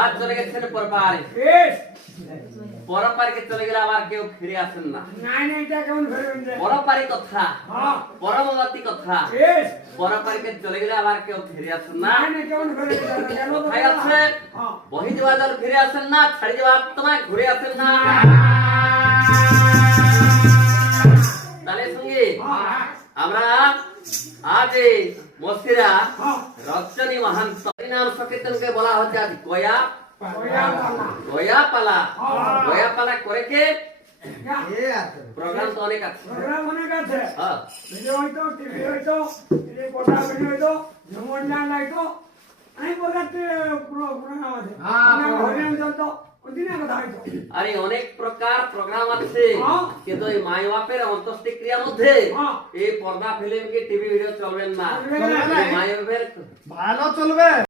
আজ চলে গেছেন পরপারে পরপারে চলে গেলে আবার কেউ ফিরে আসেন না। পরপারে কথা পরমবতী কথা পরপারে চলে গেলে আবার কেউ ফিরে আসেন না। কোথায় আছে বহি দেওয়া জল ফিরে আসেন না, ছাড়ি দেওয়া তোমায় ঘুরে আসেন না। তাহলে সঙ্গে আমরা আজ মসিরা রজনী মহান নাম সংকীর্তনকে বলা হচ্ছে আজ গয়া পালা। গয়া পালা করে কে প্রোগ্রাম তো অনেক আছে, ভিডিও হইতো, টিভি হইতো, কথা হইতো, ঝুমর গান হইতো, অনেক প্রকার প্রোগ্রাম আছে। হরিনাম চলতো, ওদিনের কথা হইতো। আরে অনেক প্রকার প্রোগ্রাম আছে, কিন্তু এই মাই বাপের অন্ত্যেষ্টিক্রিয়ার মধ্যে এই পর্দা ফিল্ম কি টিভি ভিডিও চলবেন না। মাই বাপের ভালো চলবে।